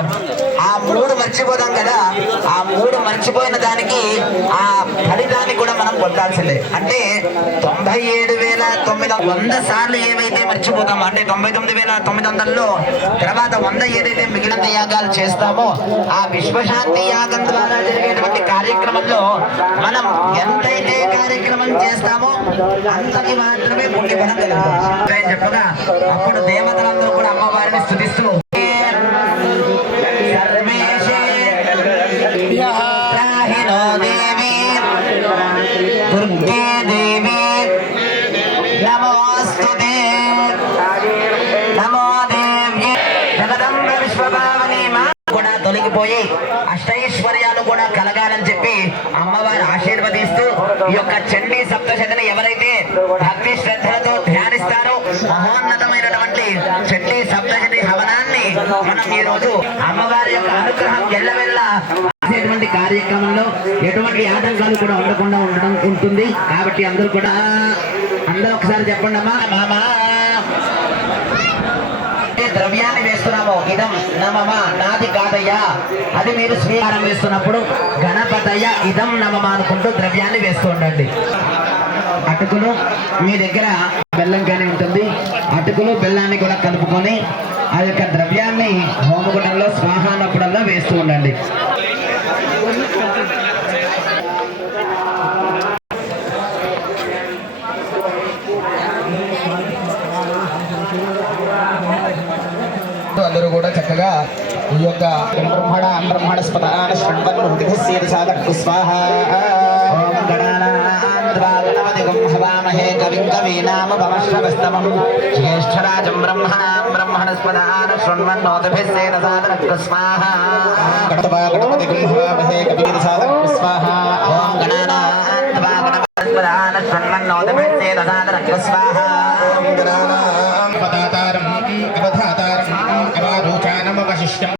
మనం ఆ 3 మర్చిపోదాం కదా, ఆ 3 మర్చిపోయిన దానికి ఆ ఫలితాన్ని కూడా మనం పొందాల్సిందే. అంటే 97,900 సార్లు ఏవైతే మర్చిపోతామో, అంటే 99,900లో తర్వాత 100 ఏదైతే మిగిలిన యాగాలు చేస్తామో ఆ విశ్వశాంతి యాగం ద్వారా జరిగేటువంటి కార్యక్రమంలో మనం ఎంతైతే కార్యక్రమం చేస్తామో అంతకి మాత్రమే పుణ్య ఫలం కలుగుతుంది చెప్పగా అప్పుడు దేవతలందరూ కూడా అమ్మవారిని స్తుతిస్తూ దుర్గే దేవి నమోస్తుతే నమో దేవ్యే జగదంబ విశ్వభావని కూడా తొలగిపోయి అష్టైశ్వర్యాలు కూడా కలగాలని చెప్పి అమ్మవారు ఆశీర్వదిస్తూ ఈ యొక్క చండీ సప్తశతిని ఎవరైతే భక్తి శ్రద్ధలతో ధ్యానిస్తారో మహోన్నతమైనటువంటి చండీ సప్తశతి హవనాన్ని మనం ఈ రోజు అమ్మవారి యొక్క అనుగ్రహం ఎల్లవెల్లా చేసేటువంటి కార్యక్రమంలో ఎటువంటి ఆటంకాలు కూడా ఉండకుండా ఉండడం ఉంటుంది. కాబట్టి అందరూ ఒకసారి చెప్పండి అమ్మా. మామా ద్రవ్యాన్ని వేస్తున్నాము, ఇదం నమమ నాది కాదయ్యా, అది మీరు స్వీకారం వేస్తున్నప్పుడు గణపతయ్య ఇదం నమమ అనుకుంటూ ద్రవ్యాన్ని వేస్తూ ఉండండి. అటుకులు మీ దగ్గర బెల్లం కానీ ఉంటుంది, అటుకులు బెల్లాన్ని కూడా కలుపుకొని ఆ యొక్క ద్రవ్యాన్ని హోమగుండంలో స్వాహానప్పుడల్లా వేస్తూ ఉండండి. అందరూ కూడా చక్కగా ఈ యొక్క బ్రహ్మణస్పదాన హవామహే కవిం కవీనామపమశ్రవస్తమం జ్యేష్ఠరాజం బ్రహ్మణాం బ్రహ్మణస్పదాన శృణ్వన్నోతభిస్సేన సాదరక్తు స్వాహా. గణపతిం హవామహే కవిం సాదరక్తు స్వాహా. ఓం గణానాం త్వా గణపతిస్పదాన శృణ్వన్నోతభిస్సేన సాదరక్తు స్వాహా. ఓం గణానాం